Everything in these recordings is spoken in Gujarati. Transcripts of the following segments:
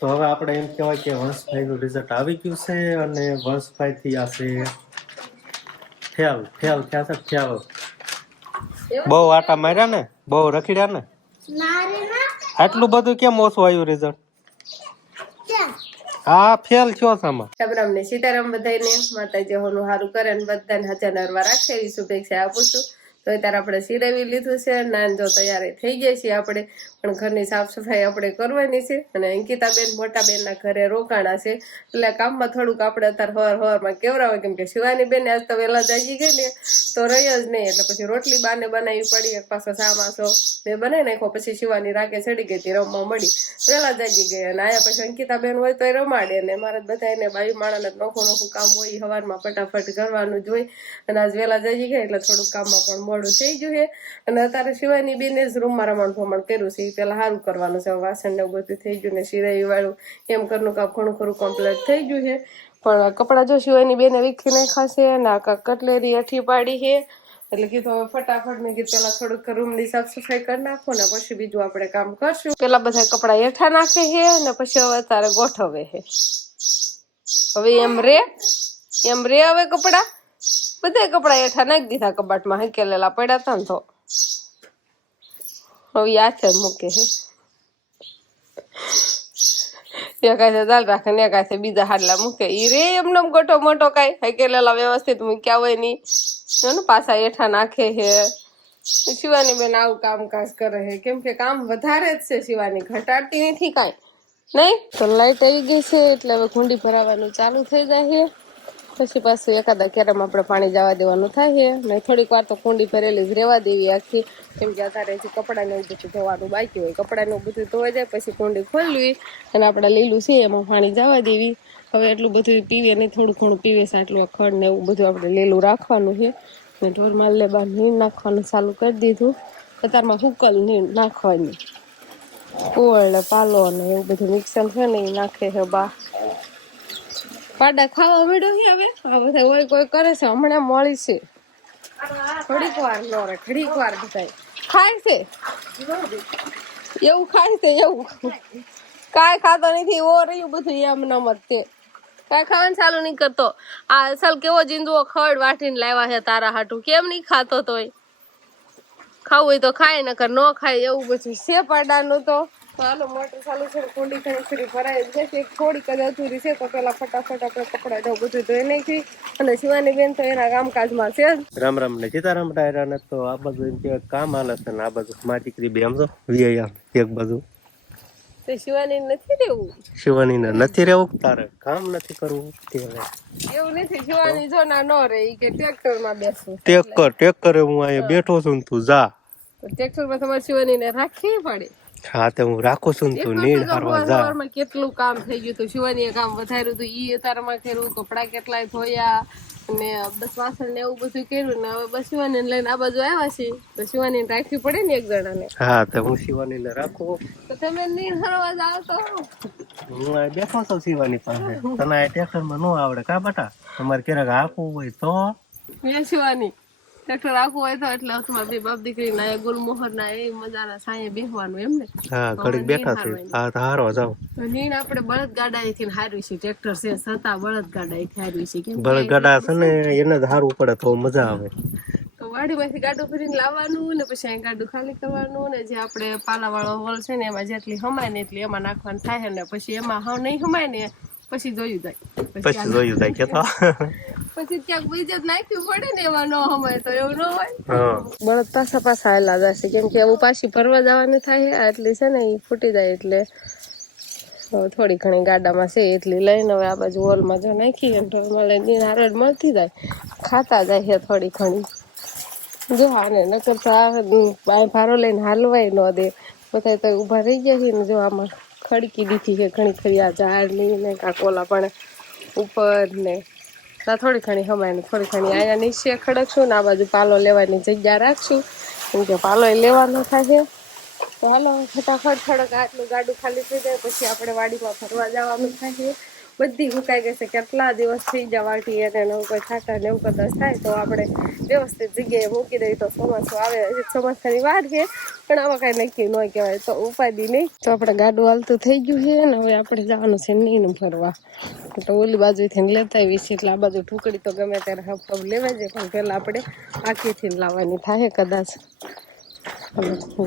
તો હવે આપણે એમ કહેવાય કે વંશભાઈ નું રિઝલ્ટ આવી ગયું છે અને વંશભાઈ થી આ છે ફેલ ફેલ થયા છે ફેલ. બહુ આટા માર્યા ને, બહુ રખડ્યા ને. આટલું બધું કેમ ઓછું આવ્યું રિઝલ્ટ? હા ફેલ થયો છે આમાં. રામ ને સીતારામ બધાને, માતાજી હોનું સારું કરે ને બધાને હાજર નરવા રાખે એવી શુભેચ્છા આપું છું. તો અત્યારે આપણે સિરાવી લીધું છે, નાન જો તૈયારી થઈ ગઈ છે આપણે, પણ ઘરની સાફ સફાઈ આપણે કરવાની છે. અને અંકિતાબેન મોટા બેનના ઘરે રોકાણા છે, એટલે કામમાં થોડુંક આપણે અત્યારે હવારમાં કેવરાવે, કેમ કે શિવાની બેન આજ તો વહેલા જાગી ગઈ ને તો રહી જ નહીં, એટલે પછી રોટલી બાને બનાવી પડી, એક પાછો સા માસો મેં બનાવી નાખ્યો, પછી શિવાની રાગે ચડી ગઈ હતી, રમવા મળી, વહેલા જાગી ગઈ. અને આયા પછી અંકિતાબેન હોય તો એ રમાડે ને મારે બધા એને બાઈ માણાને નોખું કામ હોય સવારમાં ફટાફટ કરવાનું જ હોય. અને આજ વહેલા જાગી ગયા એટલે થોડુંક કામમાં પણ મોડું થઈ ગયું છે. અને અત્યારે શિવાની બેને જ રૂમમાં રમણ ભમણ કર્યું છે, એ પેલા સારું કરવાનું છે. વાસણ ને બધું થઈ ગયું ને સિરાઈ વાળું એમ કરનું કામ ઘણું ખરું કમ્પ્લીટ થઈ ગયું છે. પણ કપડાં જો શિવાની બેને વીખી નાખ્યા છે ને કટલેરી અઠી પાડી છે, એટલે કીધું હવે ફટાફટ મેં કીધું પેલા થોડુંક રૂમની સાફ સફાઈ કરી નાખો ને પછી બીજું આપણે કામ કરશું. પેલા બધા કપડા હેઠા નાખે છે ને પછી હવે તારે ગોઠવે છે. હવે એમ રે હવે કપડા બધા કપડા હેઠા નાખી દીધા કબાટમાં, હકેલેલા પડ્યા હતા ને તો હવે યાદ મૂકે છે. એકાશે દાલ રાખે ને એકાશે બીજા હાડલા મૂકે, ઈ રે એમને ગોટો મોટો કઈ હકેલેલા વ્યવસ્થિત મૂક્યા હોય ની પાછા હેઠા નાખે છે. શિવાની બેન આવું કામકાજ કરે છે, કેમ કે કામ વધારે જ છે, શિવાની ઘટાડતી નથી કાંઈ નહીં. તો લાઈટ આવી ગઈ છે એટલે હવે કુંડી ભરાવાનું ચાલુ થઈ જાય છે. પછી પાછું એકાદા કેરમ આપણે પાણી જવા દેવાનું થાય છે ને થોડીક વાર તો કુંડી ભરેલી જ રહેવા દેવી આખી, કેમ કે અત્યારે હજી કપડાને એવું બધું ધોવાનું બાકી હોય. કપડાને એવું બધું ધોવાઈ જાય પછી કુંડી ખોલવી અને આપણે લીલું છે એમાં પાણી જવા દેવી. હવે એટલું બધું પીવે નહીં, થોડું ઘણું પીવે છે, આટલું ખડ ને એવું બધું આપણે લીલું રાખવાનું છે. ને ઢોરમાં લેબા નીણ નાખવાનું ચાલુ કરી દીધું. અત્યારમાં હુકલ નીણ નાખવાની, કુવળ ને પાલો ને એવું બધું મિક્સર છે ને એ નાખે છે બા. પાડા ખાવા મળ્યો છે હવે, આ બધા હોય કોઈ કરે છે, હમણાં મળી છે. ઘડીક વાર નો રે, ઘડીક વાર બધા ખાય છે એવું, ખાય છે એવું, કાંઈ ખાતો નથી. ઓ રહ્યું બધું એમ નમ જ તે, કાંઈ ખાવાનું ચાલુ નહીં કરતો. આ અસલ કેવો જીંદવો ખડ વાટીને લાવ્યા છે તારા હાટું, કેમ નહીં ખાતો તોય? ખાવું હોય તો ખાય, નકર ન ખાય, એવું બધું છે પાડાનું. તો હાલો મોટર ચાલુ છે, કુંડી ઘણી ખરી ભરાઈ જશે. થોડીક જ અધૂરી છે તો પેલા ફટાફટ આપણે કપડા ને બધું ધોઈ નાખી. અને શિવાની બેન તો એના કામકાજમાં છે. રામ રામ ને સીતારામ ડાયરા ને. તો આ બાજુ એમ કે કામ હાલે છે ને આ બાજુ મા દીકરી બે સમજો વીઆઈ એક બાજુ. તો શિવાની નથી રહેવું, શિવાની ને નથી રહેવું, તારે કામ નથી કરવું. એવું નથી, શિવાની જો ના ન રહે કે ટ્રેક્ટર માં બેસવું. ટેક્ટર હું અહીંયા બેઠો છું ને તું જા. ટ્રેક્ટર માં તમારે શિવાની ને રાખવી પડે. હા તો હું રાખું છું ને તું નીડ હારવા જા. કેટલું કામ થઈ ગયું હતું, શિવાની કામ વધાર્યું હતું, ઈ અતારમાં કર્યું, કપડા કેટલાય ધોયા ને બસ વાસણ ને એવું બધું કર્યું ને હવે બસ શિવાની લઈને આ બાજુ આવ્યા છે. તો શિવાની રાખવી પડે ને એક જણાને. હા તો હું શિવાની ને રાખું. તો તમે નીણ હરવા જાવ તો હું આ બેઠો છું શિવાની પાસે. તને આ ટ્રેક્ટર માં ન આવડે કા બટા? તમારે ક્યારેક હાંકવું હોય તો શિવાની ટ્રેક્ટર રાખવું હોય તો એટલે તમારે બે બાપ દીકરી ના ગુલમોહર ના એ મજાના સાંયે બેસવાનું એમ ને. હા ઘડીક બેઠા છે. હા તો હારો જાવ. તો નીણ આપણે બળદ ગાડા થી હારવી છે, ટ્રેક્ટર છે છતાં બળદ ગાડા થી હારવી છે. કેમ બળદ ગાડા છે ને એને જ હારવું પડે તો મજા આવે. તો વાડીમાંથી ગાડું ભરીને લાવવાનું ને પછી અહીં ગાડું ખાલી કરવાનું ને જે આપણે પાલા વાળો હોલ છે ને એમાં જેટલી હમાય ને એટલી એમાં નાખવાનું થાય ને પછી એમાં હા નહીં હમાય ને પછી જોયું જાય. કે તો પછી ક્યાંક બીજે નાખ્યું પડે ને એમાં ન હમાય તો એવું ન હોય. બળદ પાછા આવેલા જશે, કેમ કે એવું પાછી ભરવા જવાનું થાય એટલી છે ને એ ફૂટી જાય. એટલે થોડી ઘણી ગાડામાં છે એટલી લઈને હવે આ બાજુ હોલમાં જો નાખી ઢોરમાં લઈને હારડ મળતી જાય, ખાતા જાય છે થોડી ઘણી. જો આને નકર તો આ ભારો લઈને હાલવાય ન દે. બધા તો ઊભા રહી ગયા છે ને જો આમાં ખડકી દીધી છે ઘણી ખરી આ ઝાડની ને કાકોલા પણ ઉપર ને થોડી ઘણી હમાય ને થોડી ઘણી અહીંયા નીચે ખડકશું ને આ બાજુ પાલો લેવાની જગ્યા રાખશું, કેમ કે પાલો લેવાનો થાય. તો હાલો ફટાફટ થોડોક આટલું ગાડું ખાલી થઈ જાય પછી આપણે વાડીમાં ફરવા જવાનું થાય. બધી સુકાઈ ગઈ છે. કેટલા દિવસ થઈ ગયા વાટી અને એનો કોઈ ખાતા ને એવું કદાચ થાય તો આપણે વ્યવસ્થિત જગ્યાએ મૂકી દઈએ તો ચોમાસું આવે. હજી ચોમાસાની વાર છે પણ આમાં કાંઈ નક્કી ન કહેવાય તો ઉપાધિ નહીં. તો આપણે ગાડું હાલતું થઈ ગયું છે ને હવે આપણે જવાનું છે નીણ ભરવા. તો ઓલી બાજુથી લેતા આવીએ છીએ એટલે આ બાજુ ઢુકડી તો ગમે ત્યારે હપ લેવા જાય પણ પહેલાં આપણે આખીથી લાવવાની થાય કદાચ.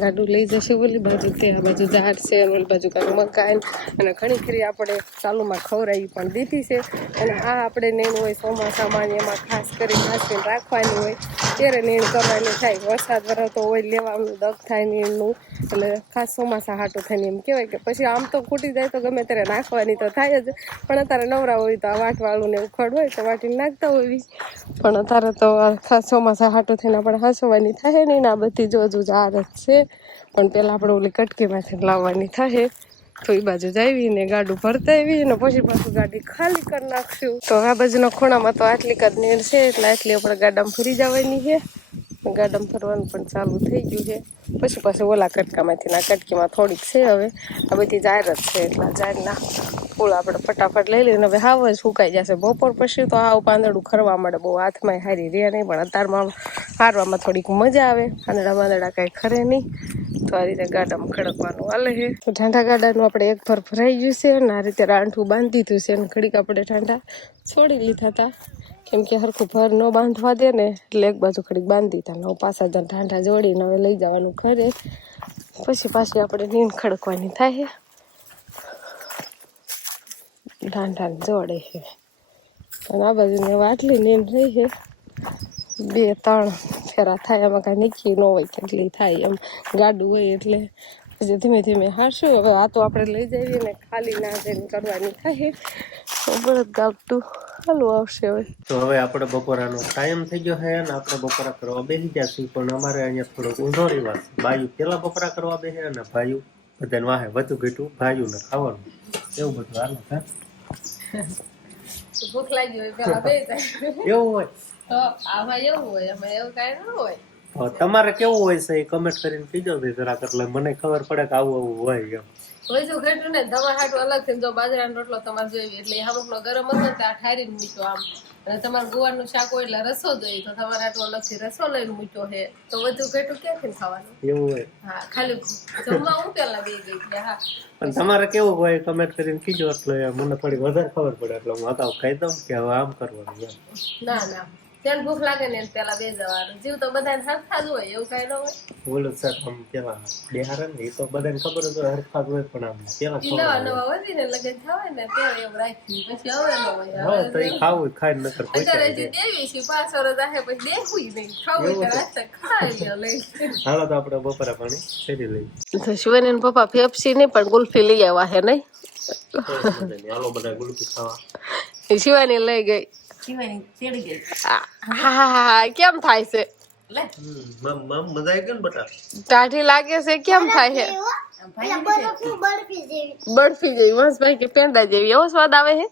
ગાડું લઈ જશે ઓલી બાજુ તે આ બાજુ ઝાડ છે અને ઓલી બાજુ કાંઈક મકાન અને ઘણી ખરી આપણે ચાલુમાં ખવડાવી પણ દીધી છે. અને આ આપણે નીણ હોય ચોમાસામાં એમાં ખાસ કરી નાસીને રાખવાની હોય ત્યારે નીણ કરવાની થાય. વરસાદ વરસતો હોય લેવાનું દગ થાય નીણનું એટલે ખાસ ચોમાસા હાટું થઈને એમ કહેવાય કે પછી આમ તો ખૂટી જાય તો ગમે ત્યારે નાખવાની તો થાય જ પણ અત્યારે નવરા હોય તો આ વાટવાળું ને ઉખડ હોય તો વાટીને નાખતા હોય પણ અત્યારે તો ખાસ ચોમાસા હાટું થઈને આપણે હસવાની થાય નહીં ને આ બધી જોજુ ઝાડ છે પણ પહેલાં આપણે ઓલી કટકીમાંથી લાવવાની થાય. તો એ બાજુ જાવી ને ગાડું ભરતા આવી ને પછી પાછું ગાડી ખાલી કરી નાખશું. તો આ બાજુના ખૂણામાં તો આટલી જ નીણ છે એટલે આટલી આપણે ગાડામાં ફરી જવાની છે. ગાડામાં ફરવાનું પણ ચાલુ થઈ ગયું છે. પછી પાછું ઓલા કટકામાંથી ના કટકીમાં થોડીક છે હવે આ બધી જાહેર જ છે એટલે જાહેરના ફૂલ આપણે ફટાફટ લઈ લઈને હવે હાવ જ સુકાઈ જશે. બપોર પછી તો આવું પાંદડું ખરવા મળે બહુ હાથમાં હારી રહે નહીં પણ અત્યારમાં હારવામાં થોડીક મજા આવે. પાંદડા કાંઈ ખરે નહીં તો આ રીતે ગાડામાં ખડકવાનું હાલે છે. તો ઠાંઠા ગાડાનું આપણે એક ભર ભરાઈ ગયું છે અને આ રીતે રાંઠું બાંધી દીધું છે અને ઘડીક આપણે ઠાંઠા છોડી લીધા હતા કેમ કે હરખું ભર ન બાંધવા દે ને એટલે એક બાજુ ઘડીક બાંધી દીધા. નવ પાછા ઠાંઠા જોડીને હવે લઈ જવાનું ઘરે પછી પાછી આપણે નીણ ખડકવાની થાય. ઠાંઠા જોડે છે અને આ બાજુ આટલી નીણ રહી છે 2-3 ફેરા થાય એમાં કાંઈ નક્કી ન હોય કેટલી થાય એમ ગાડું હોય એટલે પછી ધીમે ધીમે હારશું. હવે આ તો આપણે લઈ જઈએ ને ખાલી ના જઈને કરવાની થાય બળદ ગાવતું ચાલુ આવશે હવે. તો હવે આપણે બપોરાનો ટાઈમ થઈ ગયો છે અને આપણે બપોરા કરવા બેસી જશું પણ અમારે અહીંયા થોડોક ઊંધો રિવાજ. બાયું પેલા બપોરા કરવા બેસે અને ભાઈયું બધાને વાહે વધુ ઘીટું ભાઈયું ને ખાવાનું એવું બધું હાલે છે. ભૂખ લાગી હોય પેલા બે જાય એવું હોય તો આમાં એવું હોય એમાં એવું કાંઈ ન હોય. તમારે કેવું હોય છે એ કમેન્ટ કરીને કીધો જરાક એટલે મને ખબર પડે કે આવું આવું હોય એમ. વૈજુ ઘેટું ને તમારે હાટું અલગ થી જો બાજરાનો રોટલો તમારે જોઈએ એટલે અમુકનો ગરમ હતો ને ત્યાં ઠારીને મૂક્યો આમ અને તમારે ગુવારનું શાક હોય એટલે રસો જોઈએ તો તમારે હાટું અલગથી રસો લઈને મૂક્યો છે તો વધુ ઘેટું ક્યાંથી ખાવાનું એવું હોય. હા ખાલી જમવા હું પેલા બે ગઈ એટલે હા પણ તમારે કેવું હોય કમેન્ટ કરીને કીજો એટલે મને થોડી વધારે ખબર પડે એટલે હું અગાઉ કહી દઉં કે હવે આમ કરવાનું. ના ના જેને ભૂખ લાગે ને પેલા બે જવાનું જીવ તો બધાને હરખા જ હોય એવું કઈ ન હોય. બોલો સર આમ પેલા બિહાર ને એ તો બધાને ખબર જ હોય હરખા જ હોય પણ આમ પેલા નવા વધી ને લગે થાય ને ત્યારે એવું રાખી પછી હવે ન હોય. હા તો એ ખાવું ખાઈ નકર અત્યારે જે દેવી છે 5 વર્ષ આહે પછી દેખું નહીં ખાવું તો રાસ્તા ખાઈ લ્યો લઈ. હાલો તો આપણે બપોરા પાણી કરી લઈએ. તો શિવાની ને પપ્પા ફેફસી નહીં પણ ગુલ્ફી લઈ આવ્યા હે નહીં. હાલો બધા ગુલ્ફી ખાવા. શિવાની લઈ ગઈ. કેમ થાય છે ટાઢી લાગે છે કેમ થાય છે બરફી જેવી વંશભાઈ કે પેંડા જેવી એવો સ્વાદ આવે છે.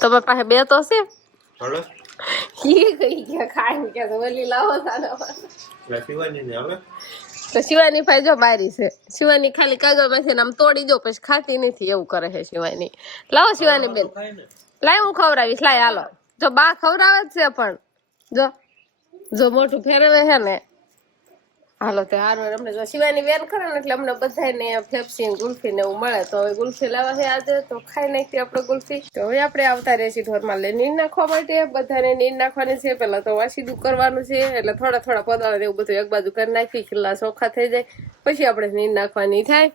તમારી પાસે બે તો છે તો શિવાની ભાઈ જો બારી છે. શિવાની ખાલી કાગળ માંથી આમ તોડી દો પછી ખાતી નથી એવું કરે છે શિવાની. લાવો શિવાની બેન લાય હું ખવડાવીશ લાય હાલો. જો બા ખવડાવે જ છે પણ જો મોટું ફેરવે છે ને હાલો તે હારું અમને જો શિવાની વેર કરે ને એટલે અમને બધાને ફેફસી ગુલ્ફી ને એવું મળે તો હવે ગુલ્ફી લાવવા છે આજે તો ખાઈ નાખી આપણે ગુલ્ફી. તો હવે આપણે આવતા રહેશી ઢોરમાં લઈ નીર નાખવા માટે બધાને નીર નાખવાની છે. પેલા તો વાસીદું કરવાનું છે એટલે થોડા થોડા પદાર્થ એવું બધું એક બાજુ કરી નાખી ખીલ્લા ચોખ્ખા થઈ જાય પછી આપણે નીર નાખવાની થાય.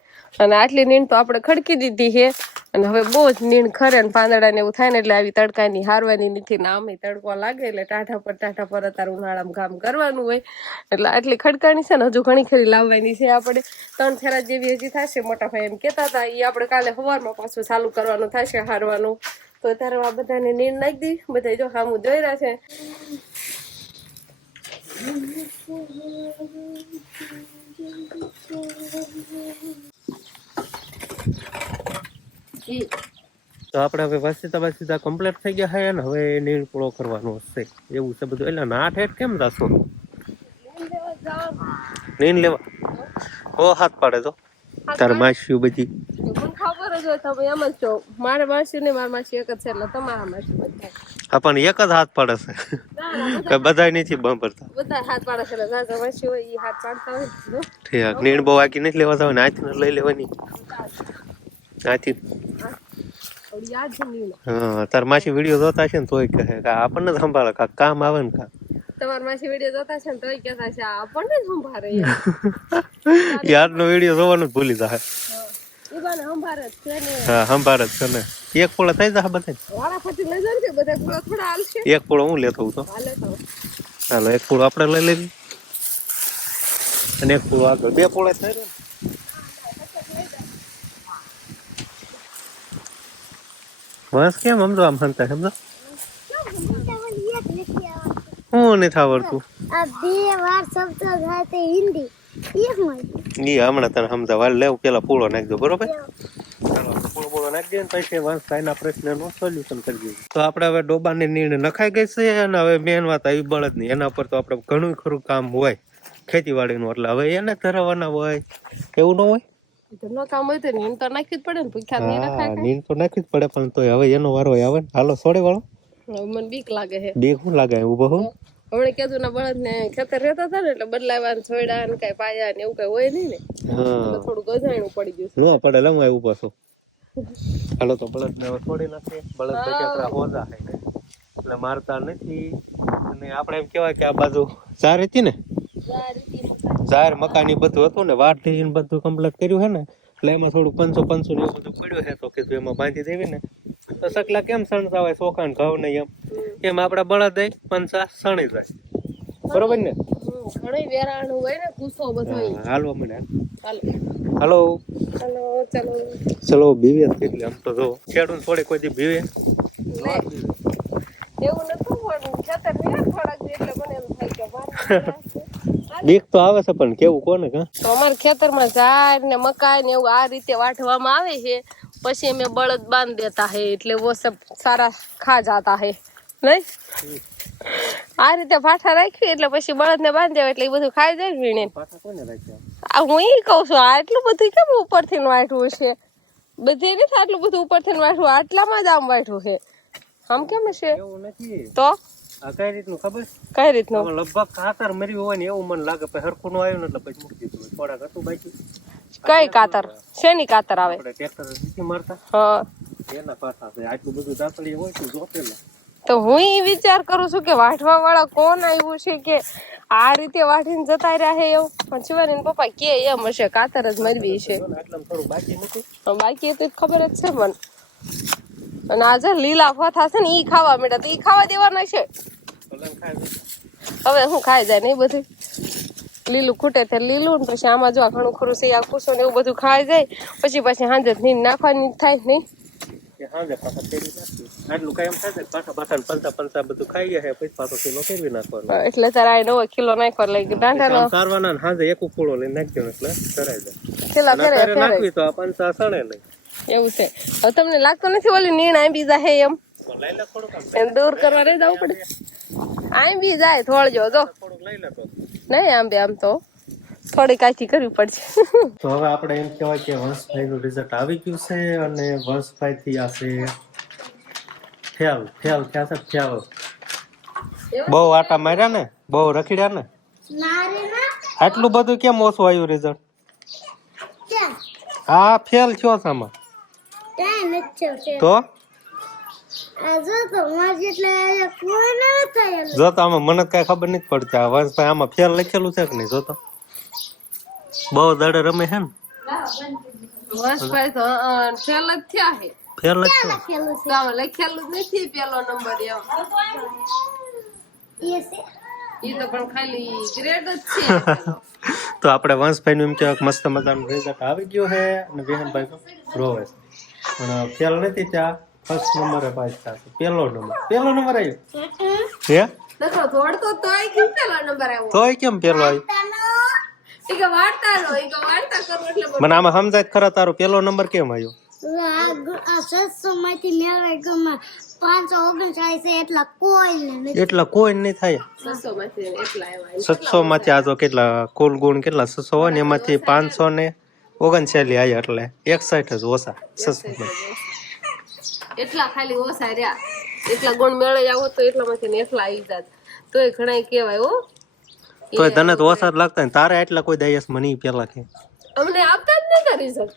અને આટલી નીણ તો આપણે ખડકી દીધી છે અને હવે બહુ જ નીણ ખરે ને પાંદડા ને એવું થાય ને એટલે આવી તડકાની હારવાની નથી ને આમે તડકો લાગે એટલે ટાઢા પર અત્યારે ઉનાળામાં કામ કરવાનું હોય એટલે આટલી ખડકાની છે ને હજુ ઘણી ખરી લાવવાની છે. આપણે 3 ફેરા જેવી હજી થશે મોટા ભાઈ એમ કહેતા હતા એ આપણે કાલે સવારમાં પાછું ચાલુ કરવાનું થશે હારવાનું. તો અત્યારે આ બધાને નીણ નાખી દી બધા જો સામું જોઈ રહ્યા છે. તો આપણે હવે વાસીતા કમ્પ્લીટ થઈ ગયા છે ને હવે નીણ પૂરો કરવાનો હશે એવું છે બધું. એટલે ના ઠેઠ કેમ જાશો નીણ લેવા? ઓ હાથ પાડે તો તાર માસ્યું બધી ખબર જ હોય તો એમ જ છો. મારે માસી ને મારા માસી એક જ છે એટલે તમારા માસી બધા હા પણ એક જ હાથ પડે છે કે બધા નથી બંપરતા બધા હાથ પાડે છે એટલે જાજા માસી હોય એ હાથ પાડતા હોય જો. ઠીક નીણ બહુ આખી નથી લેવા જવાની આથી લઈ લેવાની આથી થોડી યાદ છે નીણ. હા તાર માસી વિડીયો જોતા છે ને તોય કહે કે આપણને જ સંભાળે કામ આવે ને કા તમારા માસી વિડીયો જોતા છે ને તોય કહેતા છે આપણને જ સંભાળે યારનો વિડીયો જોવાનું જ ભૂલી જાય. ઈ બાને સંભાળે જ છે ને. હા સંભાળે જ છે ને એક પોળા થઈ જાય બધા વાળા ફટી લઈ જાય કે બધા પૂરા થોડા હાલશે. એક પોળો હું લેતો હું તો હાલે તો હાલો એક પોળો આપણે લઈ લેવી અને એક પોળો આગળ બે પોળા થાય ને બસ કેમ સમજો આમ હંતા સમજો હું નથી આવડતું આ બે વાર શબ્દ થાય તે હિન્દી એકમાં ઈ હમણાં તને સમજાવવા લેવું પેલા પૂળો નાખી દો બરોબર ચાલો પૂળો નાખી દે પછી વંશ ભાઈના પ્રશ્નનું સોલ્યુશન કરી દઈએ. તો આપણે હવે ડોબાની નીણ નખાઈ ગઈ છે અને હવે મેન વાત આવી બળદની એના પર તો આપણે ઘણું ખરું કામ હોય ખેતીવાડીનું એટલે હવે એને ધરાવવાના હોય એવું ન હોય નો કામ હોય તો નીણ તો નાખવી જ પડે ને ભૂખ્યા નહીં નખાય નીણ તો નાખવી જ પડે પણ તો હવે એનો વારો આવે ને હાલો સોડે વાળો મને બીક લાગે છે. બે શું લાગે ઉભો હું હમણે કેદુ ના બળદ ને ખેતર રહેતા હતા ને એટલે બદલાવા છોડ્યા ને કઈ પાયા ને એવું કઈ હોય નહીં ને એટલે થોડું ગજાણું પડી ગયું ન પડે લમ આવ્યું પાછું હાલો તો બળદ ને છોડી નાખીએ બળદ બચેતરા હોજા છે એટલે મારતા નથી અને આપણે એમ કહેવાય કે આ બાજુ ઝાર હતી ને ઝાર મકાની બધું હતું ને વાટ ને બધું કમ્પ્લીટ કર્યું છે ને એટલે એમાં થોડું 500 ને એવું બધું પડ્યું છે તો કીધું એમાં બાંધી દેવી ને તો સકલા કેમ સણતા હોય ચોખા ને ઘઉં ને એમ આપડા બળદ દઈ પંચા સણી જાય બરોબર ને ઘણી વેરાણું હોય ને ગુસ્સો બધો હાલવા મને હાલો હાલો હાલો ચાલો ચલો બીવે એટલે આમ તો જો ખેડૂત થોડી કોઈ દી બીવે એવું નતું પણ ખેતર ને થોડાક એટલે મને એમ થાય કે મારે બીક તો આવે છે પણ કેવું કોને કા તો અમારા ખેતરમાં ઝાડ ને મકાઈ ને એવું આ રીતે વાઢવામાં આવે છે પછી અમે બળદ બાંધ દેતા હે એટલે वो सब सारा खा जाता है નહીં આ રીતે ફાટા રાખી એટલે પછી બળદ ને બાંધી દેવા એટલે એ બધું ખાઈ જાય વીણે આ હું ઈ કહું છું આ એટલું બધું કેમ ઉપરથી વાઢવું છે બધે નથી આટલું બધું ઉપરથી વાઢવું આટલામાં જ આમ વાઢવું છે આમ કેમ છે એવું નથી તો આ કઈ રીતનું ખબર કઈ રીતનું લગભગ કાતર મર્યું હોય ને એવું મને લાગે પછી હરખું નું આવ્યું ને એટલે પછી મૂકી દીધું થોડાક હતું બાકી કઈ કાતર શેની કાતર આવે આપણે ટ્રેક્ટર નથી મારતા હા એના પાછા છે આટલું બધું દાતળી હોય તો જોતેલા તો હું ઈ વિચાર કરું છું કે વાઢવા વાળા કોણ આવ્યું છે કે આ રીતે વાઢીને જતા રહ્યા છે એવું પણ શિવાની પપ્પા કે એમ હશે કાતર જ મરવી છે આટલામાં થોડું બાકી નથી બાકી તો ખબર જ છે મને અને આજે લીલા ફથા છે ને ઈ ખાવા માંડ્યા તો ઈ ખાવા દેવાના છે હવે હું ખાઈ જાય ને એ બધું લીલું ખૂટે તે લીલું ને પછી આમાં જો ઘણું ખરું છે આ કુસો ને એવું બધું ખાઈ જાય પછી સાંજે નીંદ નાખવાની થાય નહીં આટલું કાયમ થાય પાછા પંચા બધું ખાઈ ગયા પછી પાછો કિલો ફેરવી નાખવાનો એટલે તારા 9 કિલો નાખવા લઈ ડાંઠાનો સારવાના સાંજે એક ફૂળો લઈને નાખજો એટલે કરાઈ જાય છેલ્લા ફેરે નાખવી તો આ પંચા સણે નહીં એવું છે હવે તમને લાગતું નથી ઓલી નીણ આઈ બીજા હે એમ દૂર કરવા રહી જવું પડે આઈ બી જાય થોડજો જો નહીં આમ બે આમ તો થોડી કાચી કરવી પડશે તો હવે આપણે એમ કહેવાય કે વંશભાઈ નું રિઝલ્ટ આવી ગયું છે અને વંશભાઈ થી આ છે ફેલ થયા છે ફેલ બહુ આટા માર્યા ને બહુ રખડ્યા ને આટલું બધું કેમ ઓછું આવ્યું રિઝલ્ટ હા ફેલ થયો છે આમાં તો જો તો આમાં મને કઈ ખબર નથી પડતી આ વંશભાઈ આમાં ફેલ લખેલું છે કે નહીં જો તો બહુ દડે રમે છે ને વંશભાઈ તો ફેલ જ થયા હે ફેલ લખેલું નથી પેલો નંબર એમ ઈ તો પણ ખાલી ગ્રેડ જ છે તો આપણે વંશભાઈ નું એમ કહેવાય મસ્ત મજાનું રિઝલ્ટ આવી ગયું છે અને વિહનભાઈ તો રોવે છે પણ ફેલ નથી ત્યાં ફર્સ્ટ નંબરે પાસ થશે પેલો નંબર આવ્યો હે તો દોડતો તોય કેમ પેલો નંબર આવ્યો તોય કેમ પેલો આવ્યો મને આમાં સમજાય ખરા તારો પેલો નંબર કેમ આવ્યો 700 માંથી મેળવાય ગમે 539 એટલા કોઈ નહીં થાય 700 માંથી આ તો કેટલા કુલ ગુણ કેટલા 600 હોય ને એમાંથી 500 ને 39 આયા એટલે 61 જ ઓછા સસમાં. એટલા ખાલી ઓછા રહ્યા, એટલા ગુણ મેળે આવો તો એટલામાંથી ને એટલા આવી જાત તોય ઘણા કહેવાય હો. તોય તને તો ઓછા જ લાગતા ને તારે એટલા કોઈ દયસ મને પેલા કે અમને આપતા જ નતા રિઝલ્ટ.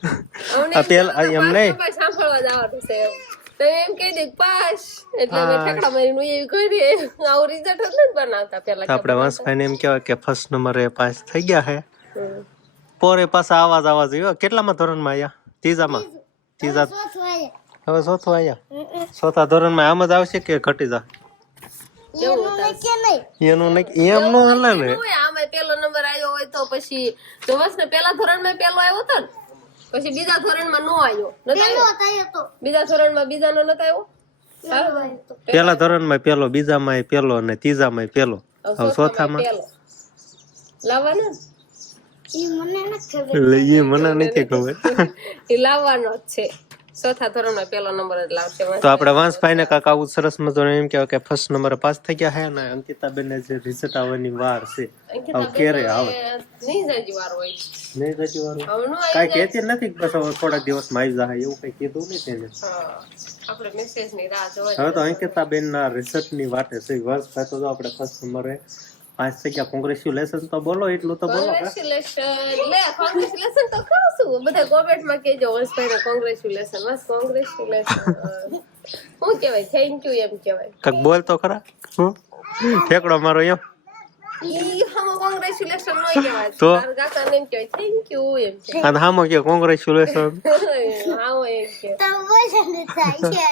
આ પેલા એમ નહીં સાંભળવા જવાનું છે એમ તો એમ કહી દે પાસ એટલે અમે ઠેકડા મારીને એવી કરીએ. આવું રિઝલ્ટ જ નથી બનાવતા પેલા. આપણે વંશભાઈને એમ કહેવાય કે ફર્સ્ટ નંબરે પાસ થઈ ગયા હે. પોરે પાછા આવાજ આવ્યો. કેટલામાં ધોરણમાં આયા? ત્રીજા. હવે ચોથું આયા. ચોથા ધોરણમાં આમ જ આવશે કે ઘટી જા? એનું નહીં એમ નો હાલે ને. આમાં પેલો નંબર આવ્યો હોય તો પછી તો વર્ષને પેલા ધોરણમાં પેલો આવ્યો હતો ને પછી બીજા ધોરણમાં નો આવ્યો. બીજા ધોરણમાં બીજાનો નતો આવ્યો. પેલા ધોરણમાં પેલો, બીજામાં પેલો અને ત્રીજામાં પેલો. હવે ચોથામાં લાવવાનો એ મને નથી ખબર. એ લાવવાનો જ છે. ચોથા ધોરણમાં પેલો નંબર જ લાવશે. તો આપણે વંશભાઈ ને કાંક આવું સરસ મજાનું એમ કહેવાય કે ફર્સ્ટ નંબરે પાસ થઈ ગયા હે ને અંકિતાબેન ને જે રિઝલ્ટ આવવાની વાર છે હવે ક્યારે આવે નહીં જાજી વાર હોય. નહીં જતી વાર કાંઈ કહેતી નથી બસ હવે થોડા દિવસમાં આવી જાય એવું કઈ કીધું નહીં તેને. આપણે મેસેજ ની રાહ જોઈ. હવે તો અંકિતાબેન ના રિઝલ્ટ ની વાટે છે. વંશભાઈ તો આપણે ફર્સ્ટ નંબરે પાસ થઈ ગયા. કોંગ્રેચ્યુલેશન તો બોલો, એટલું તો બોલો. કોંગ્રેચ્યુલેશન તો કહું છું બધા કોમેન્ટમાં કહેજો વંશભાઈને કોંગ્રેચ્યુલેશન. બસ કોંગ્રેચ્યુલેશન શું કહેવાય? થેન્ક યુ એમ કહેવાય. કાંઈક બોલ તો ખરા. ઠેકડો મારો એમ કોંગ્રેચ્યુલેશન નો કહેવાય તો કાકાને એમ કહેવાય થેન્ક યુ એમ કહેવાય. અને હામો કે કોંગ્રેચ્યુલેશન. હા એમ કે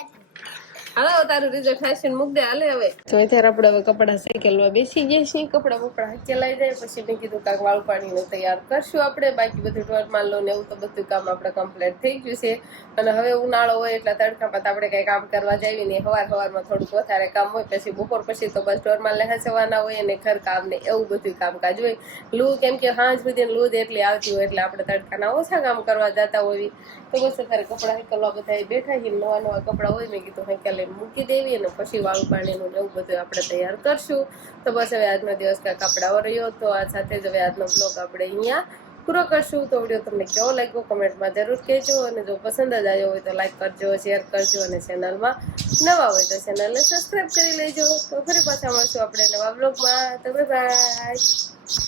હાલો તારું રિઝલ્ટ હાસીને મૂક દે. હાલે હવે તો અત્યારે આપણે હવે કપડા સાયકલમાં બેસી ગયા છીએ. કપડા બપડા ચલાવી જાય પછી મેં કીધું કાંક વાળ પાણીને તૈયાર કરશું આપણે. બાકી બધું ઢોરમાં લો ને એવું તો બધું કામ આપણે કમ્પ્લીટ થઈ ગયું છે. અને હવે ઉનાળો હોય એટલે તડકામાં આપણે કઈ કામ કરવા જાય ને સવારમાં થોડુંક વધારે કામ હોય. પછી બપોર પછી તો બસ ઢોરમાં લહેર જવાના હોય અને ઘર કામ ને એવું બધું કામકાજ હોય. લૂ કેમ કે સાંજ સુધી લૂ એટલી આવતી હોય એટલે આપણે તડકાના ઓછા કામ કરવા જતા હોય. તો બસ અત્યારે કપડા હેકલવા બધા બેઠા છીએ. નવા નવા કપડા હોય મેં કીધું હેકલ મૂકી દેવી અને પછી વાળું પાણીનું એવું બધું આપણે તૈયાર કરશું. તો બસ હવે આજનો દિવસ કાંઈક આપણે રહ્યો તો આ સાથે જ હવે આજનો બ્લોગ આપણે અહીંયા પૂરો કરશું. તો વિડીયો તમને કેવો લાગ્યો કોમેન્ટમાં જરૂર કહેજો અને જો પસંદ જ આવ્યો હોય તો લાઈક કરજો, શેર કરજો અને ચેનલમાં નવા હોય તો ચેનલને સબસ્ક્રાઈબ કરી લેજો. તો ફરી પાછા મળશું આપણે નવા બ્લોગમાં. તો બાય.